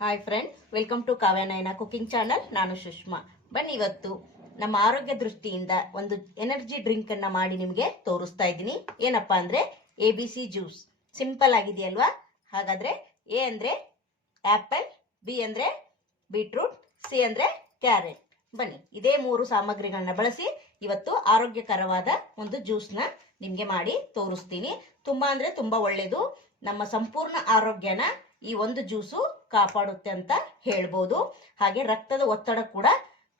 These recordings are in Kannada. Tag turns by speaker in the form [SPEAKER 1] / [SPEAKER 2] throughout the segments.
[SPEAKER 1] Hi friends welcome to Kavyanayana cooking channel ನಾನು ಸುಷ್ಮಾ. ಬನ್ನಿ ಇವತ್ತು ನಮ್ಮ ಆರೋಗ್ಯ ದೃಷ್ಟಿಯಿಂದ ಒಂದು ಎನರ್ಜಿ ಡ್ರಿಂಕ್ ಅನ್ನ ಮಾಡಿ ನಿಮಗೆ ತೋರಿಸ್ತಾ ಇದ್ದೀನಿ. ಏನಪ್ಪಾ ಅಂದ್ರೆ A B C juice simple ಆಗಿದೆಯಲ್ವಾ? ಹಾಗಾದ್ರೆ ಎ ಅಂದ್ರೆ ಆಪಲ್ ಬಿ ಅಂದ್ರೆ ಬೀಟ್ರೂಟ್ ಸಿ ಅಂದ್ರೆ ಕ್ಯಾರೆಟ್ ಬನ್ನಿ, ಇದೇ ಮೂರು ಸಾಮಗ್ರಿಗಳನ್ನ ಬಳಸಿ ಇವತ್ತು ಆರೋಗ್ಯಕರವಾದ ಒಂದು ಜ್ಯೂಸ್ನ ನಿಮಗೆ ಮಾಡಿ ತೋರಿಸ್ತೀನಿ. ತುಂಬಾ ಅಂದ್ರೆ ತುಂಬಾ ಒಳ್ಳೇದು. ನಮ್ಮ ಸಂಪೂರ್ಣ ಆರೋಗ್ಯನ ಈ ಒಂದು ಜ್ಯೂಸು ಕಾಪಾಡುತ್ತೆ ಅಂತ ಹೇಳ್ಬೋದು. ಹಾಗೆ ರಕ್ತದ ಒತ್ತಡ ಕೂಡ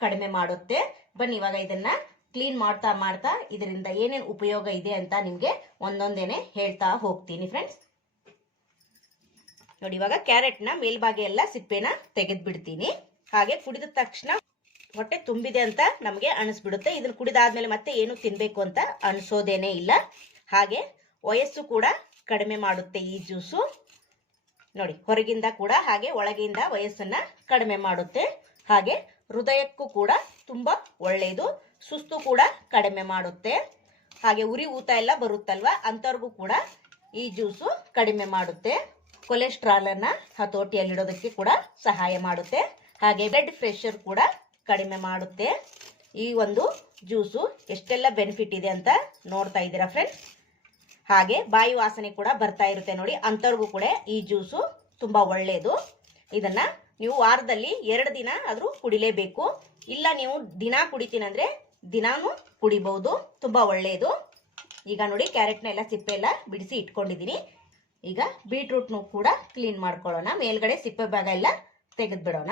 [SPEAKER 1] ಕಡಿಮೆ ಮಾಡುತ್ತೆ. ಬನ್ನಿ, ಇವಾಗ ಇದನ್ನ ಕ್ಲೀನ್ ಮಾಡ್ತಾ ಮಾಡ್ತಾ ಇದರಿಂದ ಏನೇನು ಉಪಯೋಗ ಇದೆ ಅಂತ ನಿಮಗೆ ಒಂದೊಂದೇನೆ ಹೇಳ್ತಾ ಹೋಗ್ತೀನಿ ಫ್ರೆಂಡ್ಸ್ ನೋಡಿ, ಇವಾಗ ಕ್ಯಾರೆಟ್ನ ಮೇಲ್ಭಾಗ ಎಲ್ಲ ಸಿಪ್ಪೆನ ತೆಗೆದು ಬಿಡ್ತೀನಿ ಹಾಗೆ ಕುಡಿದ ತಕ್ಷಣ ಹೊಟ್ಟೆ ತುಂಬಿದೆ ಅಂತ ನಮಗೆ ಅನಿಸ್ಬಿಡುತ್ತೆ. ಇದನ್ನ ಕುಡಿದಾದ್ಮೇಲೆ ಮತ್ತೆ ಏನು ತಿನ್ಬೇಕು ಅಂತ ಅನಿಸೋದೇನೇ ಇಲ್ಲ. ಹಾಗೆ ವಯಸ್ಸು ಕೂಡ ಕಡಿಮೆ ಮಾಡುತ್ತೆ ಈ ಜ್ಯೂಸು. ನೋಡಿ, ಹೊರಗಿಂದ ಕೂಡ ಹಾಗೆ ಒಳಗಿಂದ ವಯಸ್ಸನ್ನ ಕಡಿಮೆ ಮಾಡುತ್ತೆ. ಹಾಗೆ ಹೃದಯಕ್ಕೂ ಕೂಡ ತುಂಬಾ ಒಳ್ಳೆಯದು. ಸುಸ್ತು ಕೂಡ ಕಡಿಮೆ ಮಾಡುತ್ತೆ. ಹಾಗೆ ಉರಿ ಊತ ಎಲ್ಲ ಬರುತ್ತಲ್ವಾ ಅಂಥವ್ರಿಗೂ ಕೂಡ ಈ ಜ್ಯೂಸು ಕಡಿಮೆ ಮಾಡುತ್ತೆ. ಕೊಲೆಸ್ಟ್ರಾಲ್ ಅನ್ನ ಹತೋಟಿಯಲ್ಲಿಡೋದಕ್ಕೆ ಕೂಡ ಸಹಾಯ ಮಾಡುತ್ತೆ. ಹಾಗೆ ಬ್ಲಡ್ ಪ್ರೆಷರ್ ಕೂಡ ಕಡಿಮೆ ಮಾಡುತ್ತೆ. ಈ ಒಂದು ಜ್ಯೂಸು ಎಷ್ಟೆಲ್ಲ ಬೆನಿಫಿಟ್ ಇದೆ ಅಂತ ನೋಡ್ತಾ ಇದ್ದೀರಾ ಫ್ರೆಂಡ್ಸ್ ಹಾಗೆ ಬಾಯಿ ವಾಸನೆ ಕೂಡ ಬರ್ತಾ ಇರುತ್ತೆ ನೋಡಿ. ಅಂಥವ್ರಿಗೂ ಕೂಡ ಈ ಜ್ಯೂಸು ತುಂಬ ಒಳ್ಳೆಯದು ಇದನ್ನು ನೀವು ವಾರದಲ್ಲಿ ಎರಡು ದಿನ ಆದರೂ ಕುಡಿಲೇಬೇಕು. ಇಲ್ಲ ನೀವು ದಿನ ಕುಡಿತೀನಂದ್ರೆ ದಿನಾನು ಕುಡಿಬಹುದು. ತುಂಬ ಒಳ್ಳೆಯದು ಈಗ ನೋಡಿ ಕ್ಯಾರೆಟ್ನ ಎಲ್ಲ ಸಿಪ್ಪೆ ಎಲ್ಲ ಬಿಡಿಸಿ ಇಟ್ಕೊಂಡಿದ್ದೀನಿ. ಈಗ ಬೀಟ್ರೂಟ್ನು ಕೂಡ ಕ್ಲೀನ್ ಮಾಡ್ಕೊಳ್ಳೋಣ. ಮೇಲ್ಗಡೆ ಸಿಪ್ಪೆ ಭಾಗ ಎಲ್ಲ ತೆಗೆದು ಬಿಡೋಣ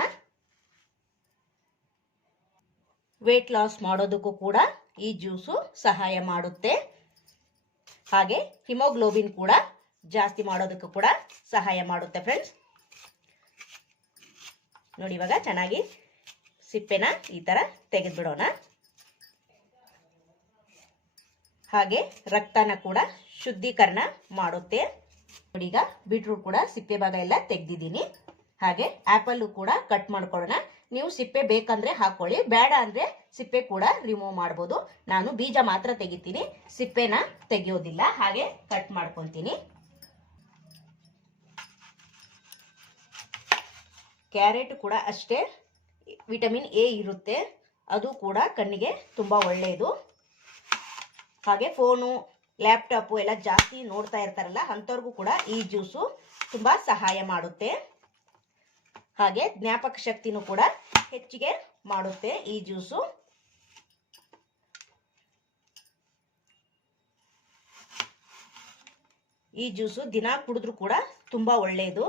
[SPEAKER 1] ವೇಟ್ ಲಾಸ್ ಮಾಡೋದಕ್ಕೂ ಕೂಡ ಈ ಜ್ಯೂಸು ಸಹಾಯ ಮಾಡುತ್ತೆ. ಹಾಗೆ ಹಿಮೋಗ್ಲೋಬಿನ್ ಕೂಡ ಜಾಸ್ತಿ ಮಾಡೋದಕ್ಕೂ ಕೂಡ ಸಹಾಯ ಮಾಡುತ್ತೆ ಫ್ರೆಂಡ್ಸ್ ನೋಡಿ ಇವಾಗ ಚೆನ್ನಾಗಿ ಸಿಪ್ಪೆನ ಈ ತರ ತೆಗೆದ್ಬಿಡೋಣ. ಹಾಗೆ ರಕ್ತನ ಕೂಡ ಶುದ್ಧೀಕರಣ ಮಾಡುತ್ತೆ. ನೋಡಿ ಈಗ ಬೀಟ್ರೂಟ್ ಕೂಡ ಸಿಪ್ಪೆ ಭಾಗ ಎಲ್ಲ ತೆಗ್ದಿದ್ದೀನಿ. ಹಾಗೆ ಆಪಲ್ ಕೂಡ ಕಟ್ ಮಾಡ್ಕೊಳ್ಳೋಣ. ನೀವು ಸಿಪ್ಪೆ ಬೇಕಂದ್ರೆ ಹಾಕೊಳ್ಳಿ, ಬೇಡ ಅಂದ್ರೆ ಸಿಪ್ಪೆ ಕೂಡ ರಿಮೂವ್ ಮಾಡ್ಬೋದು. ನಾನು ಬೀಜ ಮಾತ್ರ ತೆಗಿತೀನಿ. ಸಿಪ್ಪೆನ ತೆಗೆಯೋದಿಲ್ಲ. ಹಾಗೆ ಕಟ್ ಮಾಡ್ಕೊತೀನಿ ಕ್ಯಾರೆಟ್ ಕೂಡ ಅಷ್ಟೇ ವಿಟಮಿನ್ ಎ ಇರುತ್ತೆ. ಅದು ಕೂಡ ಕಣ್ಣಿಗೆ ತುಂಬ ಒಳ್ಳೆಯದು. ಹಾಗೆ ಫೋನು ಲ್ಯಾಪ್ಟಾಪು ಎಲ್ಲ ಜಾಸ್ತಿ ನೋಡ್ತಾ ಇರ್ತಾರಲ್ಲ, ಅಂಥವ್ರಿಗೂ ಕೂಡ ಈ ಜ್ಯೂಸು ತುಂಬ ಸಹಾಯ ಮಾಡುತ್ತೆ. ಹಾಗೆ ಜ್ಞಾಪಕ ಶಕ್ತಿನೂ ಕೂಡ ಹೆಚ್ಚಿಗೆ ಮಾಡುತ್ತೆ ಈ ಜ್ಯೂಸು ಈ ಜ್ಯೂಸು ದಿನ ಕುಡಿದ್ರೂ ಕೂಡ ತುಂಬಾ ಒಳ್ಳೆಯದು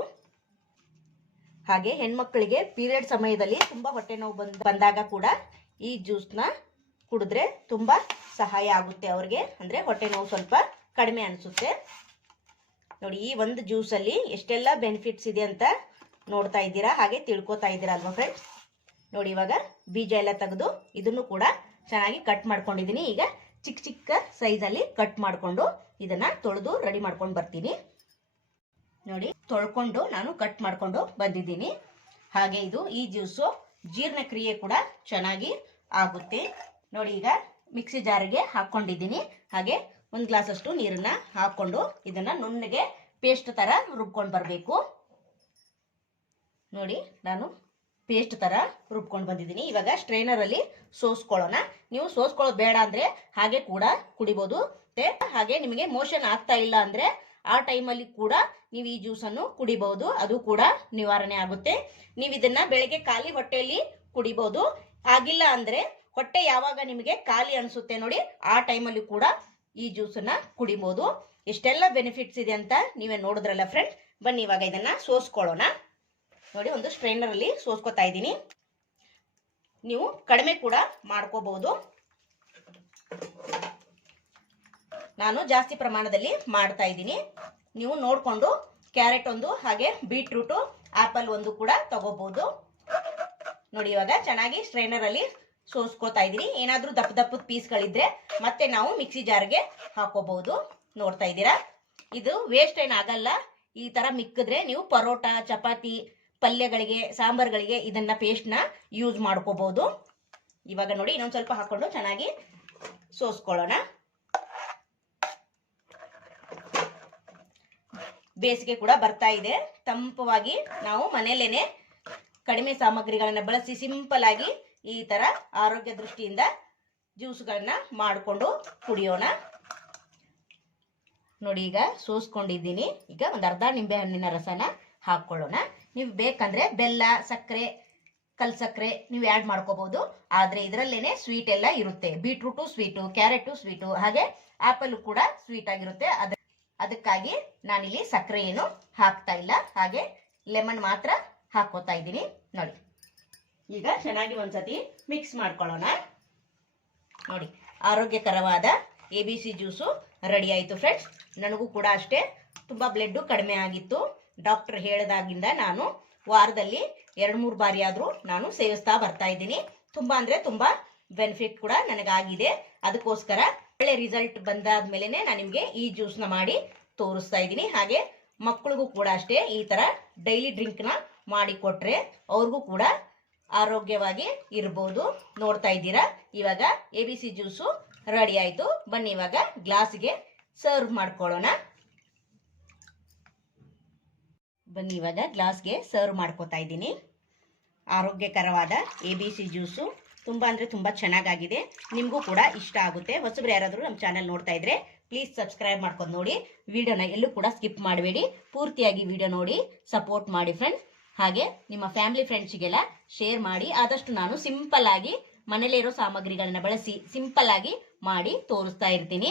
[SPEAKER 1] ಹಾಗೆ ಹೆಣ್ಮಕ್ಳಿಗೆ ಪೀರಿಯಡ್ ಸಮಯದಲ್ಲಿ ತುಂಬಾ ಹೊಟ್ಟೆ ನೋವು ಬಂದ, ಬಂದಾಗ ಕೂಡ ಈ ಜ್ಯೂಸ್ನ ಕುಡಿದ್ರೆ ತುಂಬಾ ಸಹಾಯ ಆಗುತ್ತೆ ಅವ್ರಿಗೆ. ಅಂದ್ರೆ ಹೊಟ್ಟೆ ನೋವು ಸ್ವಲ್ಪ ಕಡಿಮೆ ಅನಿಸುತ್ತೆ. ನೋಡಿ, ಈ ಒಂದು ಜ್ಯೂಸಲ್ಲಿ ಎಷ್ಟೆಲ್ಲ ಬೆನಿಫಿಟ್ಸ್ ಇದೆ ಅಂತ ನೋಡ್ತಾ ಇದ್ದೀರಾ? ಹಾಗೆ ತಿಳ್ಕೊತಾ ಇದ್ದೀರಾ ಅಲ್ವಾ ಫ್ರೆಂಡ್ಸ್? ನೋಡಿ, ಇವಾಗ ಬೀಜ ಎಲ್ಲ ತೆಗೆದು ಇದನ್ನು ಕೂಡ ಚೆನ್ನಾಗಿ ಕಟ್ ಮಾಡ್ಕೊಂಡಿದ್ದೀನಿ. ಈಗ ಚಿಕ್ಕ ಚಿಕ್ಕ ಸೈಜಲ್ಲಿ ಕಟ್ ಮಾಡಿಕೊಂಡು ಇದನ್ನ ತೊಳೆದು ರೆಡಿ ಮಾಡ್ಕೊಂಡು ಬರ್ತೀನಿ. ನೋಡಿ, ತೊಳ್ಕೊಂಡು ನಾನು ಕಟ್ ಮಾಡ್ಕೊಂಡು ಬಂದಿದ್ದೀನಿ. ಹಾಗೆ ಇದು ಈ ಜ್ಯೂಸು ಜೀರ್ಣಕ್ರಿಯೆ ಕೂಡ ಚೆನ್ನಾಗಿ ಆಗುತ್ತೆ. ನೋಡಿ, ಈಗ ಮಿಕ್ಸಿ ಜಾರಿಗೆ ಹಾಕೊಂಡಿದ್ದೀನಿ ಹಾಗೆ ಒಂದು ಗ್ಲಾಸ್ ಅಷ್ಟು ನೀರನ್ನ ಹಾಕೊಂಡು ಇದನ್ನ ನುಣ್ಣಗೆ ಪೇಸ್ಟ್ ತರ ರುಬ್ಕೊಂಡು ಬರಬೇಕು. ನೋಡಿ, ನಾನು ಪೇಸ್ಟ್ ತರ ರುಬ್ಕೊಂಡು ಬಂದಿದ್ದೀನಿ. ಇವಾಗ ಸ್ಟ್ರೈನರ್ ಅಲ್ಲಿ ಸೋಸ್ಕೊಳ್ಳೋಣ. ನೀವು ಸೋಸ್ಕೊಳ್ಳೋದು ಬೇಡ ಅಂದ್ರೆ ಹಾಗೆ ಕೂಡ ಕುಡಿಬಹುದು ಹಾಗೆ ನಿಮಗೆ ಮೋಷನ್ ಆಗ್ತಾ ಇಲ್ಲ ಅಂದ್ರೆ ಆ ಟೈಮಲ್ಲಿ ಕೂಡ ನೀವು ಈ ಜ್ಯೂಸನ್ನು ಕುಡಿಬಹುದು ಅದು ಕೂಡ ನಿವಾರಣೆ ಆಗುತ್ತೆ. ನೀವು ಇದನ್ನ ಬೆಳಗ್ಗೆ ಖಾಲಿ ಹೊಟ್ಟೆಯಲ್ಲಿ ಕುಡಿಬಹುದು ಆಗಿಲ್ಲ ಅಂದ್ರೆ ಹೊಟ್ಟೆ ಯಾವಾಗ ನಿಮಗೆ ಖಾಲಿ ಅನಿಸುತ್ತೆ ನೋಡಿ ಆ ಟೈಮಲ್ಲಿ ಕೂಡ ಈ ಜ್ಯೂಸನ್ನ ಕುಡಿಬಹುದು ಇಷ್ಟೆಲ್ಲ ಬೆನಿಫಿಟ್ಸ್ ಇದೆ ಅಂತ ನೀವೇ ನೋಡಿದ್ರಲ್ಲ ಫ್ರೆಂಡ್ ಬನ್ನಿ ಇವಾಗ ಇದನ್ನ ಸೋಸ್ಕೊಳ್ಳೋಣ. ನೋಡಿ ಒಂದು ಸ್ಟ್ರೈನರ್ ಅಲ್ಲಿ ಸೋಸ್ಕೊತಾ ಇದ್ದೀನಿ. ನೀವು ಕಡಿಮೆ ಕೂಡ ಮಾಡ್ಕೋಬಹುದು. ನಾನು ಜಾಸ್ತಿ ಪ್ರಮಾಣದಲ್ಲಿ ಮಾಡ್ತಾ ಇದ್ದೀನಿ. ನೀವು ನೋಡ್ಕೊಂಡು ಕ್ಯಾರೆಟ್ ಒಂದು, ಹಾಗೆ ಬೀಟ್ರೂಟು, ಆಪಲ್ ಒಂದು ಕೂಡ ತಗೋಬಹುದು. ನೋಡಿ, ಇವಾಗ ಚೆನ್ನಾಗಿ ಸ್ಟ್ರೈನರ್ ಅಲ್ಲಿ ಸೋಸ್ಕೋತಾ ಇದ್ದೀನಿ. ಏನಾದರೂ ದಪ್ಪ ದಪ್ಪದ ಪೀಸ್ಗಳಿದ್ರೆ ಮತ್ತೆ ನಾವು ಮಿಕ್ಸಿ ಜಾರ್ಗೆ ಹಾಕೋಬಹುದು. ನೋಡ್ತಾ ಇದ್ದೀರಾ? ಇದು ವೇಸ್ಟ್ ಏನಾಗಲ್ಲ ಈ ತರ ಮಿಕ್ಕಿದ್ರೆ ನೀವು ಪರೋಟ, ಚಪಾತಿ ಪಲ್ಯಗಳಿಗೆ, ಸಾಂಬಾರ್ಗಳಿಗೆ ಇದನ್ನ ಪೇಸ್ಟ್ನ ಯೂಸ್ ಮಾಡ್ಕೋಬಹುದು ಇವಾಗ ನೋಡಿ ಇನ್ನೊಂದು ಸ್ವಲ್ಪ ಹಾಕೊಂಡು ಚೆನ್ನಾಗಿ ಸೋಸ್ಕೊಳ್ಳೋಣ. ಬೇಸಿಗೆ ಕೂಡ ಬರ್ತಾ ಇದೆ. ತಂಪವಾಗಿ ನಾವು ಮನೆಯಲ್ಲೇನೆ ಕಡಿಮೆ ಸಾಮಗ್ರಿಗಳನ್ನ ಬಳಸಿ ಸಿಂಪಲ್ ಆಗಿ ಈ ತರ ಆರೋಗ್ಯ ದೃಷ್ಟಿಯಿಂದ ಜ್ಯೂಸ್ಗಳನ್ನ ಮಾಡಿಕೊಂಡು ಕುಡಿಯೋಣ. ನೋಡಿ ಈಗ ಸೋಸ್ಕೊಂಡಿದ್ದೀನಿ. ಈಗ ಒಂದು ಅರ್ಧ ನಿಂಬೆ ಹಣ್ಣಿನ ರಸನ ಹಾಕ್ಕೊಳ್ಳೋಣ. ನೀವು ಬೇಕಂದ್ರೆ ಬೆಲ್ಲ, ಸಕ್ಕರೆ, ಕಲ್ ಸಕ್ಕರೆ ನೀವು ಆ್ಯಡ್ ಮಾಡ್ಕೋಬಹುದು ಆದ್ರೆ ಇದರಲ್ಲೇನೆ ಸ್ವೀಟ್ ಎಲ್ಲ ಇರುತ್ತೆ. ಬೀಟ್ರೂಟು ಸ್ವೀಟು ಕ್ಯಾರೆಟು ಸ್ವೀಟು ಹಾಗೆ ಆಪಲ್ ಕೂಡ ಸ್ವೀಟ್ ಆಗಿರುತ್ತೆ. ಅದ ಅದಕ್ಕಾಗಿ ನಾನಿಲ್ಲಿ ಸಕ್ಕರೆ ಏನು ಹಾಕ್ತಾ ಇಲ್ಲ. ಹಾಗೆ ಲೆಮನ್ ಮಾತ್ರ ಹಾಕೋತಾ ಇದ್ದೀನಿ. ನೋಡಿ. ಈಗ ಚೆನ್ನಾಗಿ ಒಂದ್ಸತಿ ಮಿಕ್ಸ್ ಮಾಡ್ಕೊಳ್ಳೋಣ. ನೋಡಿ, ಆರೋಗ್ಯಕರವಾದ A B C juice ready ಆಯಿತು ಫ್ರೆಂಡ್ಸ್ ನನಗೂ ಕೂಡ ಅಷ್ಟೇ. ತುಂಬ ಬ್ಲಡ್ಡು ಕಡಿಮೆ ಆಗಿತ್ತು. ಡಾಕ್ಟರ್ ಹೇಳಿದಾಗಿಂದ ನಾನು ವಾರದಲ್ಲಿ ಎರಡು ಮೂರು ಬಾರಿ ಆದರೂ ನಾನು ಸೇವಿಸ್ತಾ ಬರ್ತಾ ಇದ್ದೀನಿ. ತುಂಬ ಅಂದರೆ ತುಂಬ ಬೆನಿಫಿಟ್ ಕೂಡ ನನಗಾಗಿದೆ. ಅದಕ್ಕೋಸ್ಕರ ಒಳ್ಳೆ ರಿಸಲ್ಟ್ ಬಂದಾದ ಮೇಲೆ ನಾನು ನಿಮಗೆ ಈ ಜ್ಯೂಸ್ನ ಮಾಡಿ ತೋರಿಸ್ತಾ ಇದ್ದೀನಿ. ಹಾಗೆ ಮಕ್ಕಳಿಗೂ ಕೂಡ ಅಷ್ಟೇ ಈ ಥರ ಡೈಲಿ ಡ್ರಿಂಕ್ನ ಮಾಡಿ ಕೊಟ್ರೆ ಅವ್ರಿಗೂ ಕೂಡ ಆರೋಗ್ಯವಾಗಿ ಇರ್ಬೋದು. ನೋಡ್ತಾ ಇದ್ದೀರಾ? ಇವಾಗ A B C juice ready ಆಯಿತು. ಬನ್ನಿ ಇವಾಗ ಗ್ಲಾಸ್ಗೆ ಸರ್ವ್ ಮಾಡ್ಕೊಳ್ಳೋಣ. ಬನ್ನಿ ಇವಾಗ ಗ್ಲಾಸ್ಗೆ ಸರ್ವ್ ಮಾಡ್ಕೋತಾ ಇದ್ದೀನಿ. ಆರೋಗ್ಯಕರವಾದ ಎ ಬಿ ಸಿ ಜ್ಯೂಸು ತುಂಬ ಅಂದರೆ ತುಂಬ ಚೆನ್ನಾಗಾಗಿದೆ. ನಿಮಗೂ ಕೂಡ ಇಷ್ಟ ಆಗುತ್ತೆ. ಹೊಸಬ್ರು ಯಾರಾದರೂ ನಮ್ಮ ಚಾನಲ್ ನೋಡ್ತಾ ಇದ್ರೆ ಪ್ಲೀಸ್ ಸಬ್ಸ್ಕ್ರೈಬ್ ಮಾಡ್ಕೊಂಡು ನೋಡಿ. ವಿಡಿಯೋನ ಎಲ್ಲೂ ಕೂಡ ಸ್ಕಿಪ್ ಮಾಡಬೇಡಿ. ಪೂರ್ತಿಯಾಗಿ ವಿಡಿಯೋ ನೋಡಿ ಸಪೋರ್ಟ್ ಮಾಡಿ ಫ್ರೆಂಡ್ಸ್ ಹಾಗೆ ನಿಮ್ಮ ಫ್ಯಾಮಿಲಿ ಫ್ರೆಂಡ್ಸಿಗೆಲ್ಲ ಶೇರ್ ಮಾಡಿ. ಆದಷ್ಟು ನಾನು ಸಿಂಪಲ್ ಆಗಿ ಮನೇಲಿರೋ ಸಾಮಗ್ರಿಗಳನ್ನ ಬಳಸಿ ಸಿಂಪಲ್ ಆಗಿ ಮಾಡಿ ತೋರಿಸ್ತಾ ಇರ್ತೀನಿ.